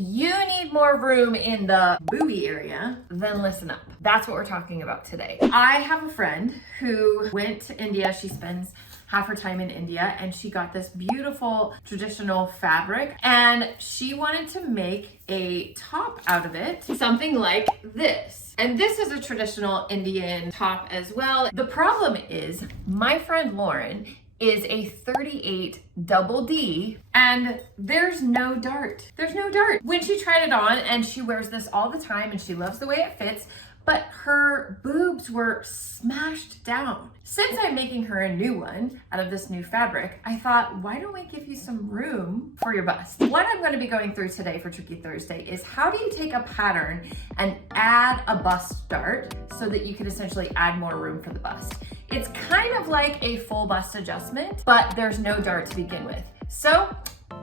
you need more room in the boobie area, then listen up. That's what we're talking about today. I have a friend who went to India. She spends half her time in India, and she got this beautiful traditional fabric, and she wanted to make a top out of it, something like this. And this is a traditional Indian top as well. The problem is my friend Lauren is a 38 double D, and there's no dart. There's no dart. When she tried it on, and she wears this all the time and she loves the way it fits, but her boobs were smashed down. Since I'm making her a new one out of this new fabric, I thought, why don't we give you some room for your bust? What I'm going to be going through today for Tricky Thursday is how do you take a pattern and add a bust dart so that you can essentially add more room for the bust. It's kind of like a full bust adjustment, but there's no dart to begin with. So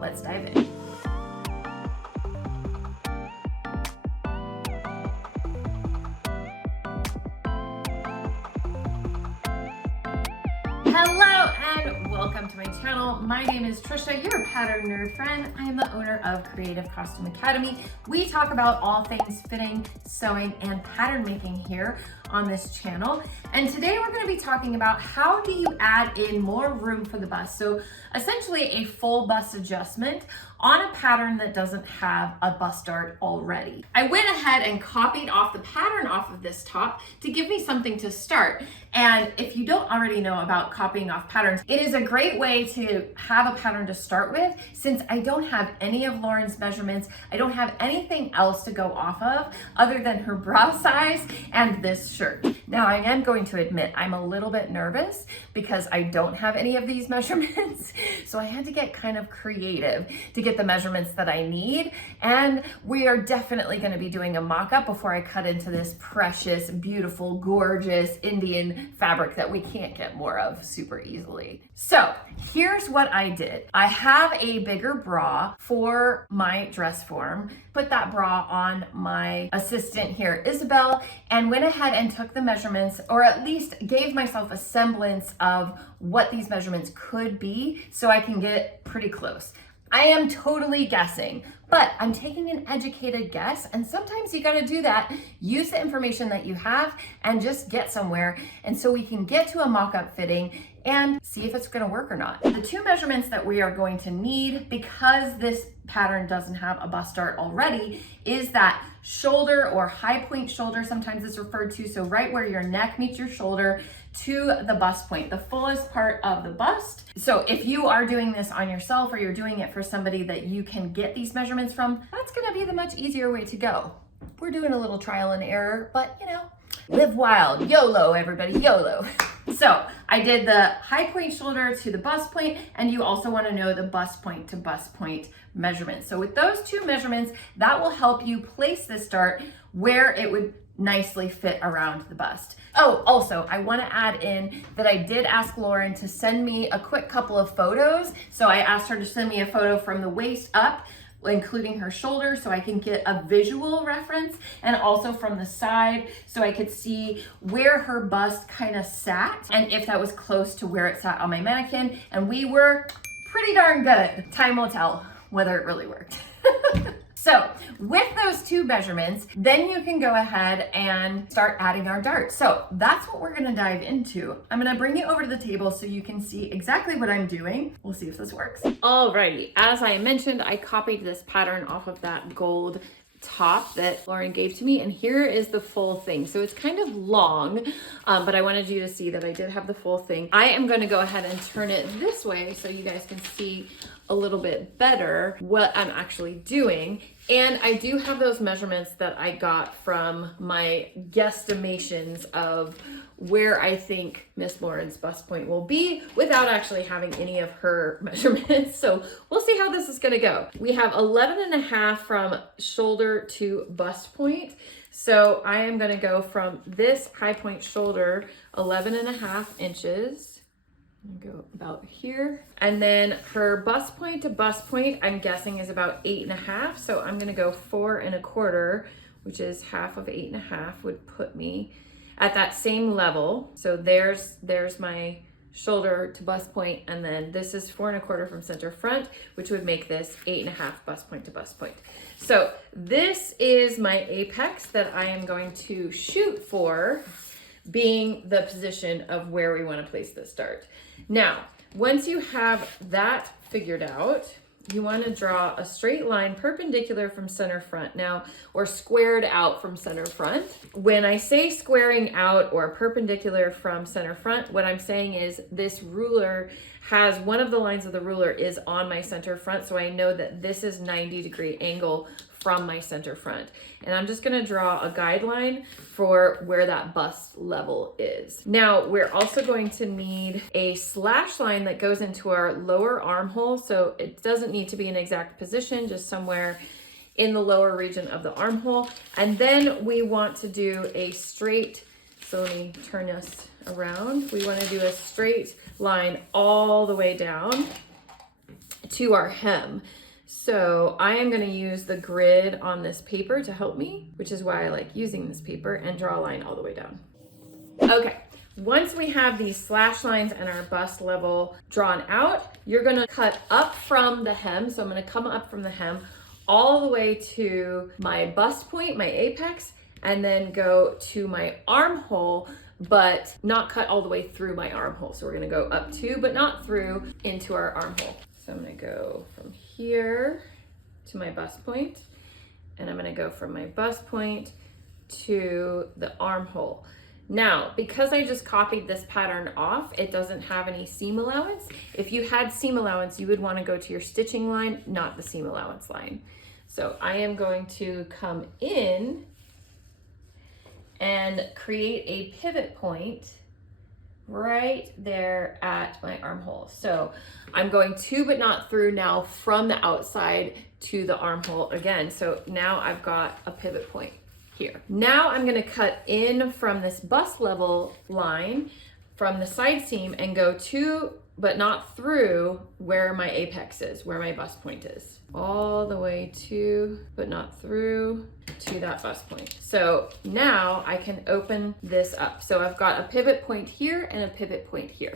let's dive in. Hello and welcome to my channel. My name is Trisha, your pattern nerd friend. I am the owner of Creative Costume Academy. We talk about all things fitting, sewing, and pattern making here on this channel. And today we're going to be talking about how do you add in more room for the bust. So essentially a full bust adjustment on a pattern that doesn't have a bust dart already. I went ahead and copied off the pattern off of this top to give me something to start. And if you don't already know about copying off patterns, it is a great way to have a pattern to start with. Since I don't have any of Lauren's measurements, I don't have anything else to go off of other than her bra size and this shirt. Now I am going to admit I'm a little bit nervous because I don't have any of these measurements. So I had to get kind of creative to get the measurements that I need. And we are definitely going to be doing a mock-up before I cut into this precious, beautiful, gorgeous Indian fabric that we can't get more of super easily. So here's what I did. I have a bigger bra for my dress form, put that bra on my assistant here, Isabel, and went ahead and took the measurements, or at least gave myself a semblance of what these measurements could be so I can get pretty close. I am totally guessing, but I'm taking an educated guess, and sometimes you gotta do that. Use the information that you have and just get somewhere, and so we can get to a mock-up fitting and see if it's gonna work or not. The two measurements that we are going to need, because this pattern doesn't have a bust dart already, is that shoulder or high point shoulder, sometimes it's referred to, so right where your neck meets your shoulder, to the bust point, the fullest part of the bust. So if you are doing this on yourself or you're doing it for somebody that you can get these measurements from, that's gonna be the much easier way to go. We're doing a little trial and error, but you know, live wild, YOLO everybody, YOLO. So I did the high point shoulder to the bust point, and you also want to know the bust point to bust point measurements. So with those two measurements, that will help you place this dart where it would nicely fit around the bust. Oh, also, I want to add in that I did ask Lauren to send me a quick couple of photos. So I asked her to send me a photo from the waist up, including her shoulder, so I can get a visual reference, and also from the side so I could see where her bust kind of sat and if that was close to where it sat on my mannequin, and we were pretty darn good. Time will tell whether it really worked. So with those two measurements, then you can go ahead and start adding our dart. So that's what we're gonna dive into. I'm gonna bring you over to the table so you can see exactly what I'm doing. We'll see if this works. Alrighty, as I mentioned, I copied this pattern off of that gold top that Lauren gave to me, and here is the full thing. So it's kind of long, but I wanted you to see that I did have the full thing. I am going to go ahead and turn it this way so you guys can see a little bit better what I'm actually doing. And I do have those measurements that I got from my guesstimations of where I think Miss Lauren's bust point will be without actually having any of her measurements. So we'll see how this is gonna go. We have 11.5 from shoulder to bust point. So I am gonna go from this high point shoulder, 11.5 inches. Go about here. And then her bust point to bust point, I'm guessing is about 8.5. So I'm gonna go 4.25, which is half of 8.5 would put me at that same level. So there's my shoulder to bust point, and then this is 4 1/4 from center front, which would make this 8 1/2 bust point to bust point. So this is my apex that I am going to shoot for being the position of where we want to place this dart. Now, once you have that figured out, you want to draw a straight line perpendicular from center front now, or squared out from center front. When I say squaring out or perpendicular from center front, what I'm saying is this ruler has, one of the lines of the ruler is on my center front, so I know that this is 90-degree angle from my center front. And I'm just gonna draw a guideline for where that bust level is. Now, we're also going to need a slash line that goes into our lower armhole. So it doesn't need to be an exact position, just somewhere in the lower region of the armhole. And then we want to do a straight, so let me turn this around. We wanna do a straight line all the way down to our hem. So I am going to use the grid on this paper to help me, which is why I like using this paper, and draw a line all the way down. Okay, once we have these slash lines and our bust level drawn out, you're going to cut up from the hem. So I'm going to come up from the hem all the way to my bust point, my apex, and then go to my armhole, but not cut all the way through my armhole. So we're going to go up to, but not through, into our armhole. So I'm going to go from here to my bust point, and I'm going to go from my bust point to the armhole. Now, because I just copied this pattern off, it doesn't have any seam allowance. If you had seam allowance, you would want to go to your stitching line, not the seam allowance line. So I am going to come in and create a pivot point right there at my armhole. So I'm going to, but not through now, from the outside to the armhole again. So now I've got a pivot point here. Now I'm going to cut in from this bust level line from the side seam and go to, but not through, where my apex is, where my bust point is. All the way to, but not through, to that bust point. So now I can open this up. So I've got a pivot point here and a pivot point here.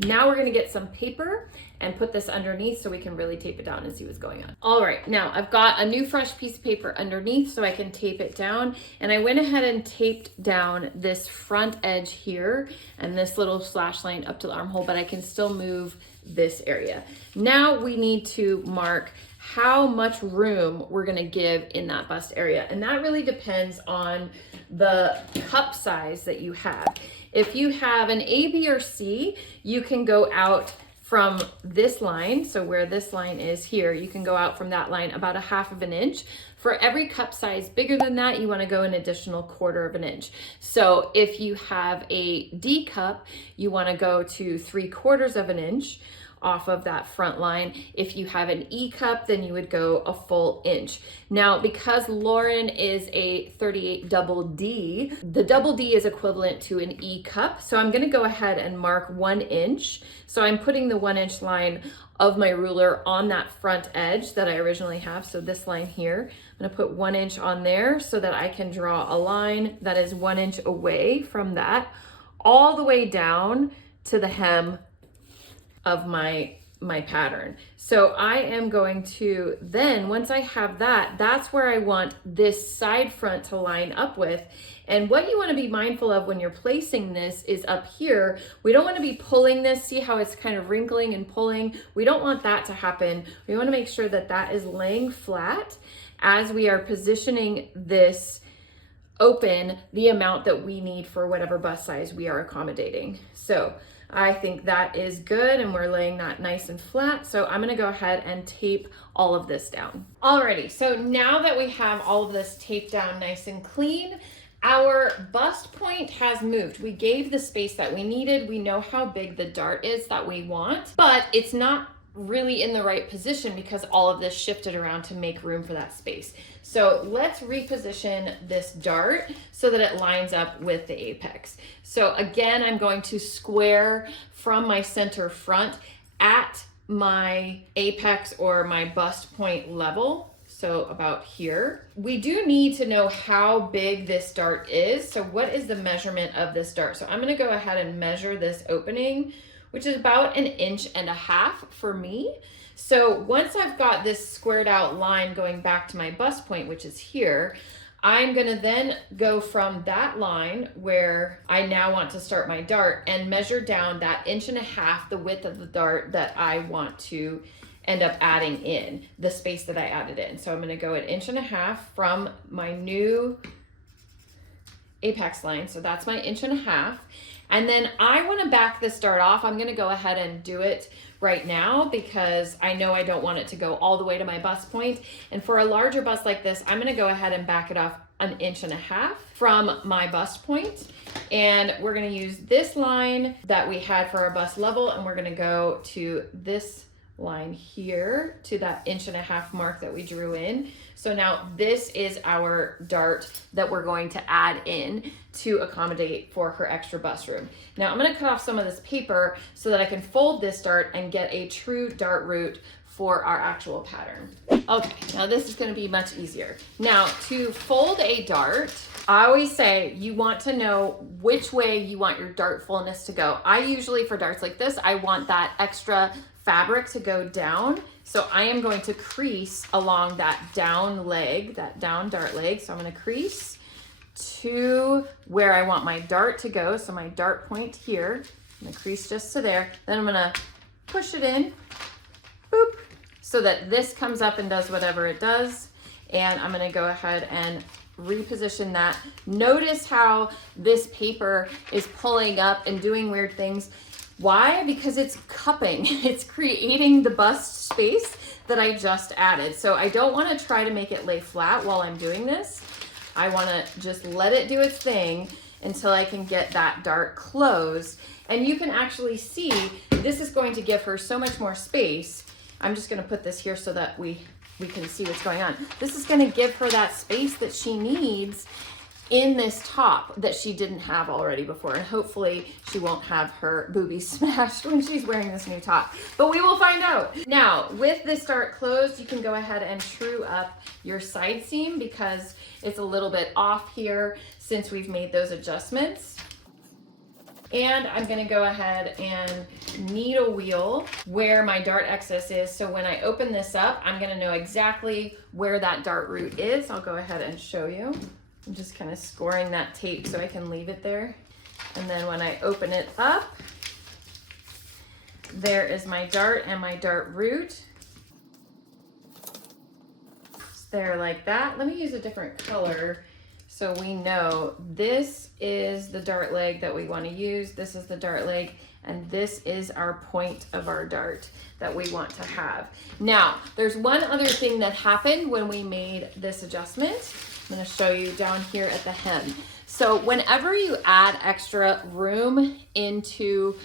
Now we're gonna get some paper and put this underneath so we can really tape it down and see what's going on. All right, now I've got a new fresh piece of paper underneath so I can tape it down. And I went ahead and taped down this front edge here and this little slash line up to the armhole, but I can still move this area. Now we need to mark how much room we're gonna give in that bust area. And that really depends on the cup size that you have. If you have an A, B, or C, you can go out from this line. So where this line is here, you can go out from that line about 1/2 inch. For every cup size bigger than that, you wanna go an additional 1/4 inch. So if you have a D cup, you wanna go to 3/4 inch off of that front line. If you have an E cup, then you would go a full inch. Now, because Lauren is a 38 double D, the double D is equivalent to an E cup. So I'm gonna go ahead and mark 1 inch. So I'm putting the 1 inch line of my ruler on that front edge that I originally have. So this line here, I'm gonna put 1 inch on there so that I can draw a line that is 1 inch away from that, all the way down to the hem of my pattern. So I am going to then, once I have that, that's where I want this side front to line up with. And what you want to be mindful of when you're placing this is up here. We don't want to be pulling this. See how it's kind of wrinkling and pulling? We don't want that to happen. We want to make sure that that is laying flat as we are positioning this open the amount that we need for whatever bust size we are accommodating. So I think that is good, and we're laying that nice and flat. So I'm gonna go ahead and tape all of this down. Alrighty, so now that we have all of this taped down nice and clean, our bust point has moved. We gave the space that we needed. We know how big the dart is that we want, but it's not really in the right position because all of this shifted around to make room for that space. So let's reposition this dart so that it lines up with the apex. So again, I'm going to square from my center front at my apex or my bust point level. So about here. We do need to know how big this dart is. So what is the measurement of this dart? So I'm gonna go ahead and measure this opening which is about 1.5 inches for me. So once I've got this squared out line going back to my bust point, which is here, I'm gonna then go from that line where I now want to start my dart and measure down that 1.5 inches, the width of the dart that I want to end up adding in, the space that I added in. So I'm gonna go 1.5 inches from my new apex line. So that's my 1.5 inches. And then I wanna back this dart off. I'm gonna go ahead and do it right now because I know I don't want it to go all the way to my bust point. And for a larger bust like this, I'm gonna go ahead and back it off 1.5 inches from my bust point. And we're gonna use this line that we had for our bust level, and we're gonna go to this line here to that 1.5 inch mark that we drew in. So now this is our dart that we're going to add in to accommodate for her extra bust room. Now I'm gonna cut off some of this paper so that I can fold this dart and get a true dart root for our actual pattern. Okay, now this is gonna be much easier. Now to fold a dart, I always say you want to know which way you want your dart fullness to go. I usually, for darts like this, I want that extra fabric to go down. So I am going to crease along that down leg, that down dart leg. So I'm gonna crease to where I want my dart to go. So my dart point here, I'm gonna crease just to there. Then I'm gonna push it in, boop, so that this comes up and does whatever it does. And I'm gonna go ahead and reposition that. Notice how this paper is pulling up and doing weird things. Why? Because it's cupping. It's creating the bust space that I just added. So I don't want to try to make it lay flat while I'm doing this. I want to just let it do its thing until I can get that dart closed. And you can actually see this is going to give her so much more space. I'm just going to put this here so that we can see what's going on. This is going to give her that space that she needs in this top that she didn't have already before. And hopefully she won't have her boobies smashed when she's wearing this new top, but we will find out. Now, with this dart closed, you can go ahead and true up your side seam because it's a little bit off here since we've made those adjustments. And I'm gonna go ahead and needle wheel where my dart excess is. So when I open this up, I'm gonna know exactly where that dart root is. I'll go ahead and show you. I'm just kind of scoring that tape so I can leave it there. And then when I open it up, there is my dart and my dart root. Just there like that. Let me use a different color so we know this is the dart leg that we want to use. This is the dart leg, and this is our point of our dart that we want to have. Now, there's one other thing that happened when we made this adjustment. I'm going to show you down here at the hem. So whenever you add extra room into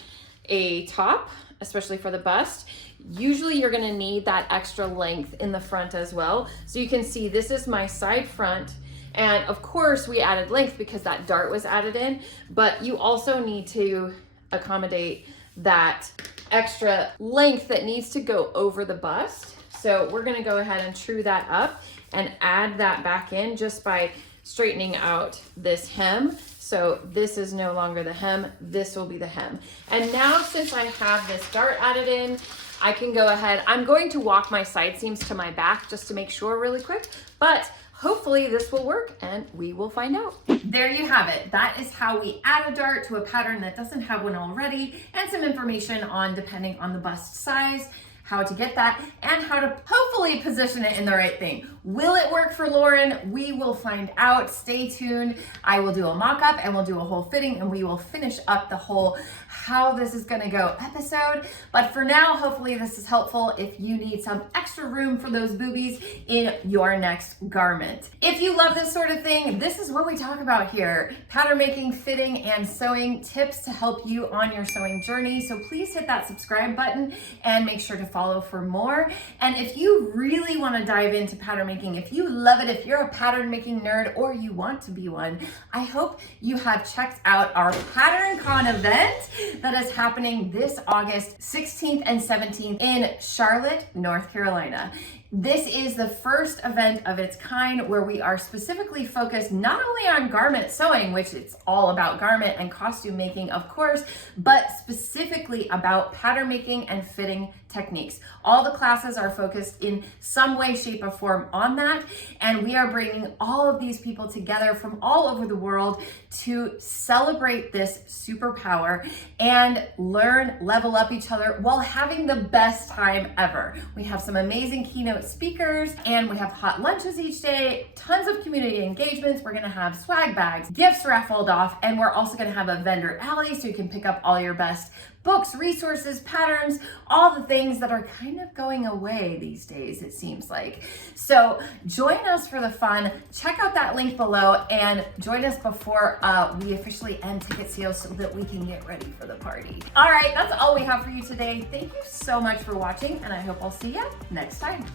a top, especially for the bust, usually you're going to need that extra length in the front as well. So you can see this is my side front. And of course we added length because that dart was added in, but you also need to accommodate that extra length that needs to go over the bust. So we're going to go ahead and true that up and add that back in just by straightening out this hem. So this is no longer the hem, this will be the hem. And now since I have this dart added in, I can go ahead, I'm going to walk my side seams to my back just to make sure really quick, but hopefully this will work and we will find out. There you have it. That is how we add a dart to a pattern that doesn't have one already, and some information on, depending on the bust size, how to get that, and how to hopefully position it in the right thing. Will it work for Lauren? We will find out. Stay tuned. I will do a mock-up and we'll do a whole fitting and we will finish up the whole how this is gonna go episode. But for now, hopefully this is helpful if you need some extra room for those boobies in your next garment. If you love this sort of thing, this is what we talk about here. Pattern making, fitting, and sewing tips to help you on your sewing journey. So please hit that subscribe button and make sure to follow for more. And if you really want to dive into pattern making, if you love it, if you're a pattern making nerd or you want to be one, I hope you have checked out our PatternCon event that is happening this August 16th and 17th in Charlotte, North Carolina. This is the first event of its kind where we are specifically focused not only on garment sewing, which it's all about garment and costume making, of course, but specifically about pattern making and fitting techniques. All the classes are focused in some way, shape, or form on that. And we are bringing all of these people together from all over the world to celebrate this superpower and learn, level up each other while having the best time ever. We have some amazing keynote speakers and we have hot lunches each day, tons of community engagements. We're gonna have swag bags, gifts raffled off, and we're also gonna have a vendor alley so you can pick up all your best books, resources, patterns, all the things that are kind of going away these days, it seems like. So join us for the fun. Check out that link below and join us before we officially end ticket sales so that we can get ready for the party. All right, that's all we have for you today. Thank you so much for watching, and I hope I'll see you next time.